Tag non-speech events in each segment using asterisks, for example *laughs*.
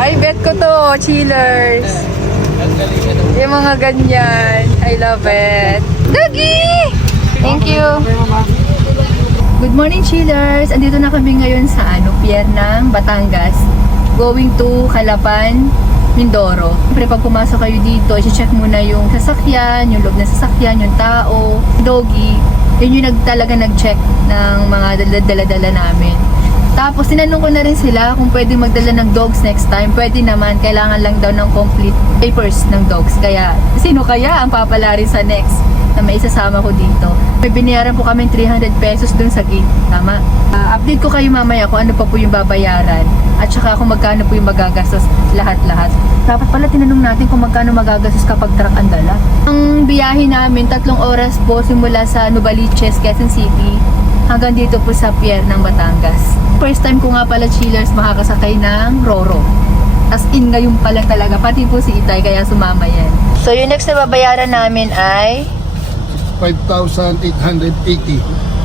Ay, bet ko to, chillers. Yung mga ganyan. I love it. Dagi! Thank you. Good morning, chillers! Andito na kami ngayon sa ano, pier ng Batangas. Going to Calapan, Mindoro. Siyempre, pag pumasok kayo dito, i-check muna yung sasakyan, yung loob ng sasakyan, yung tao, doggy. Yun yung nag, talaga nag-check ng mga dala-dala namin. Tapos, tinanong ko na rin sila kung pwede magdala ng dogs next time. Pwede naman, kailangan lang daw ng complete papers ng dogs. Kaya, sino kaya ang papala rin sa next na may isasama ko dito? May binayaran po kami 300 pesos dun sa gate. Tama? Ah, update ko kayo mamaya kung ano pa po yung babayaran. At saka kung magkano po yung magagastos lahat-lahat. Dapat pala tinanong natin kung magkano magagastos kapag truck ang dala. Ang biyahe namin, tatlong oras po simula sa Novaliches, Quezon City hanggang dito po sa pier ng Batangas. First time ko nga pala chillers makakasakay ng Roro. As in ngayon pa lang talaga, pati po si Itay kaya sumama yan. So yung next na babayaran namin ay 5,880.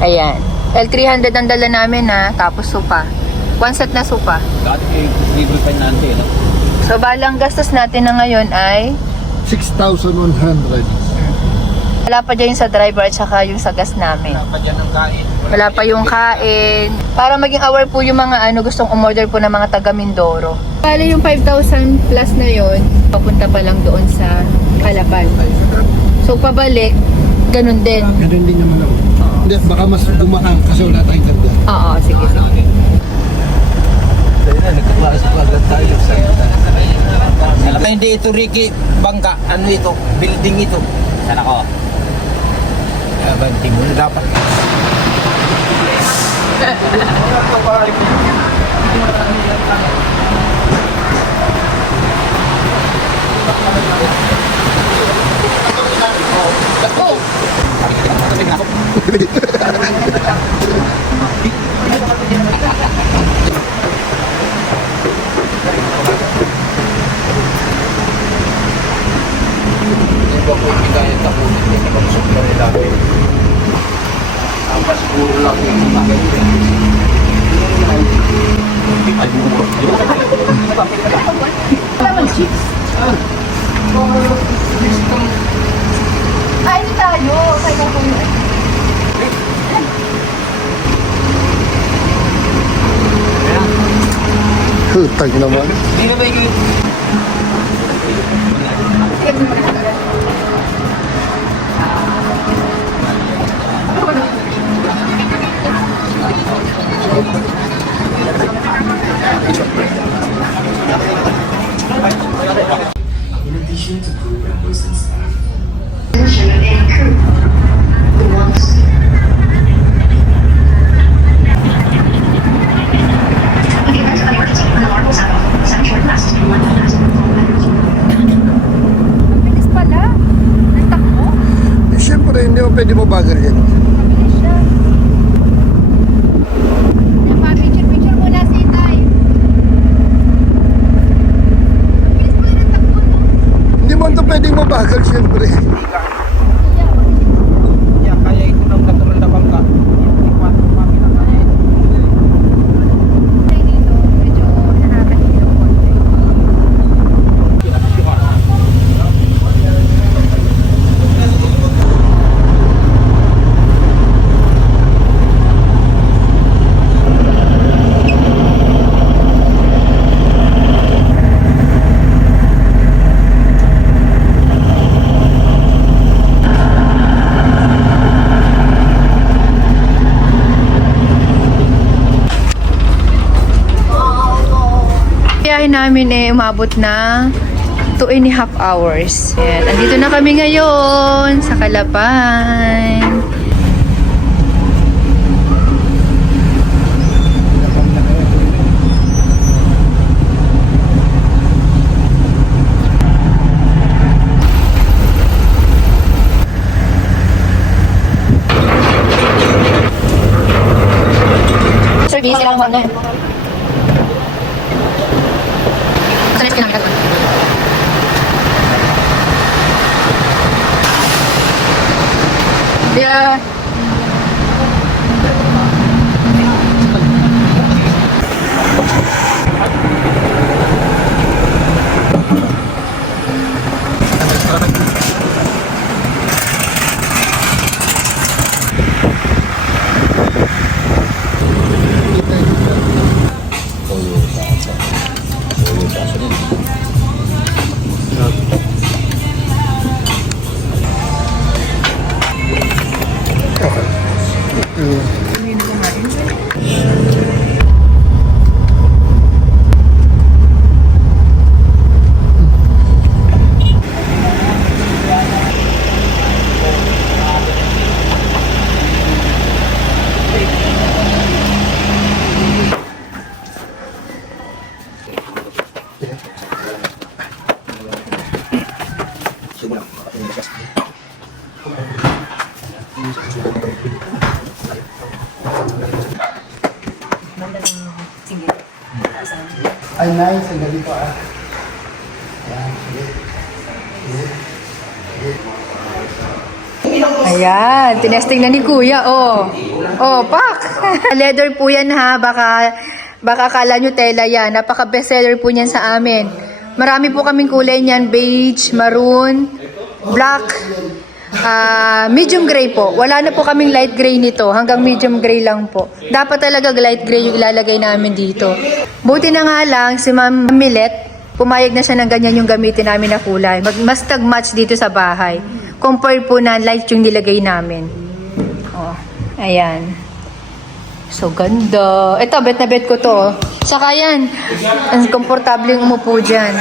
Ayan. L300 ang dala namin na, tapos supa. One set na supa. Dati libre pa nanti, no? So, balang gastos natin na ngayon ay 6,100. Wala pa dyan yung sa driver at saka yung sa gas namin. Pa dyan ang kain. Wala pa yung kain. Para maging aware po yung mga ano gustong umorder po ng mga taga Mindoro. Bale yung 5,000 plus na yon papunta pa lang doon sa Calapan. So, pabalik, ganun din. Ganun din naman ako. Hindi, baka mas dumaan kasi wala tayong ganda. Oo, sige, sige. Dahil na, agad tayo. Hindi ito Ricky Bangka. Ano ito? Building ito. Sana ko. Kaya ba, hindi mo na dapat. Hindi *laughs* ba po hindi kaya tapunin? Hindi ba gusto ko nila? Ang pasiguro lang yung mga ganyan. Ay, buko. Ay, hindi tayo. Kaya po yun. Hutag naman. Na ba yung mo ito pwede mo bagal, siyempre. Yeah, kaya ito lang natural na bangka. Hindi ko ato makina kaya ito. Itay dito, medyo nakakahilo po. Biyahe namin eh umabot na 2 and a half hours. Ayan, andito na kami ngayon sa Kalapan. Yeah. Ay, nice. Galing ko ah. Ayan, tinesting na ni Kuya, oh. Oh, pak! *laughs* Leather po yan ha, baka, baka kala nyo tela yan. Napaka bestseller po niyan sa amin. Marami po kaming kulay niyan, beige, maroon, black, ah, medium gray po. Wala na po kaming light gray nito, hanggang medium gray lang po. Dapat talaga light gray yung ilalagay namin dito. Buti na nga lang, si Ma'am Millet, pumayag na siya ng ganyan yung gamitin namin na kulay. Mag, mas tag-match dito sa bahay. Compare po na light yung nilagay namin. Oh, ayan. So, ganda. Ito, bet na bet ko to. Saka yan, ang komportable yung umupo dyan.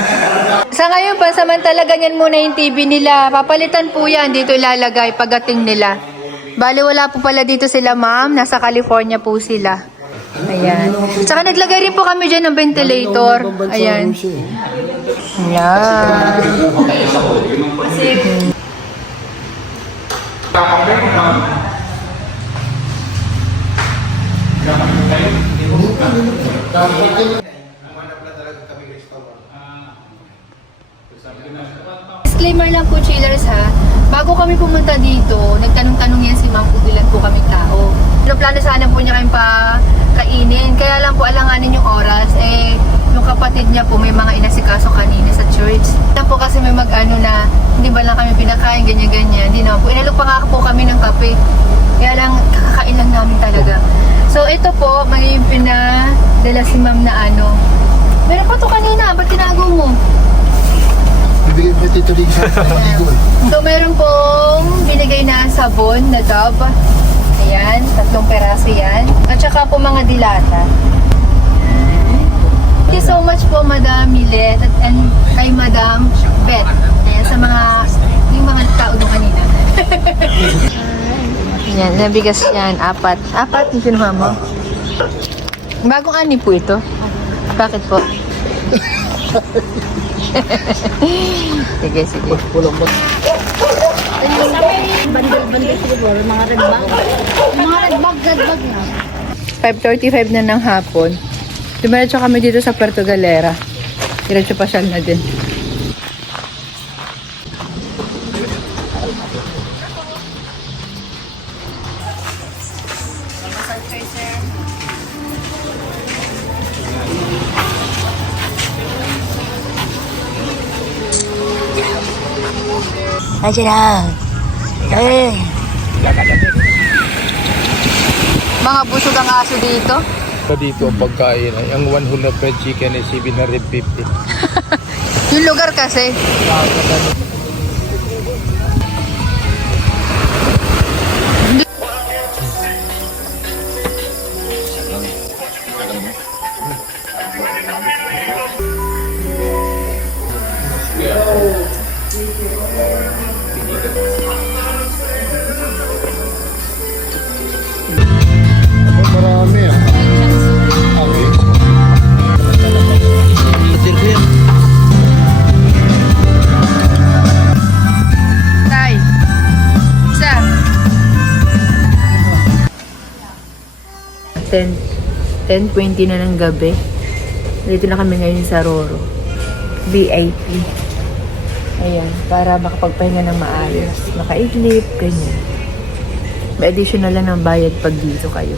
Sa ngayon pa, samantala ganyan muna yung TV nila. Papalitan po yan, dito ilalagay pagdating nila. Bali, wala po pala dito sila, ma'am. Nasa California po sila. Ayan. Saka naglagay rin po kami dyan ng ventilator. Ayan. Ayan. Disclaimer lang po, chillers ha. Bago kami pumunta dito, nagtanong-tanong yan si ma'am kung ilan po kaming tao. Ano plano sana po niya kayong pa kainin. Kaya lang po alanganin yung oras. Eh, yung kapatid niya po may mga inasikaso kanina sa church. Lang po kasi may mag-ano na, hindi ba lang kami pinakain, ganyan-ganyan. Hindi naman po. Inalok pa nga po kami ng kape. Kaya lang, kakakain lang namin talaga. So, ito po, may pinadala si ma'am na ano. Meron pa to kanina, ba't tinago mo? Bibigay mo tito rin sa. So, meron pong binigay na sabon na dub. Ayan, tatlong peraso yan. At saka po mga dilata. Thank you so much po, Madam Milet at and kay Madam Beth. Ayan, sa mga, yung mga tao doon kanina. *laughs* Yan, nabigas yan. Apat. Apat yung kinuha mo? Bagong ani po ito. Bakit po? *laughs* sige, sige. Pulang ba? Bandal-bandal siguro, mga red. Mga red bag, na. 5.35 na ng hapon. Dumiretso kami dito sa Puerto Galera. Diretso pa na din. Ayan na. Eh. Mga busog ang aso dito. Pa dito ang pagkain ay ang one whole na fried chicken ay 750. *laughs* Yung lugar kasi. 10. 10.20 na ng gabi. Dito na kami ngayon sa Roro. VIP. Ayan, para makapagpahinga ng maayos. Makaidlip, ganyan. May additional lang ng bayad pag dito kayo.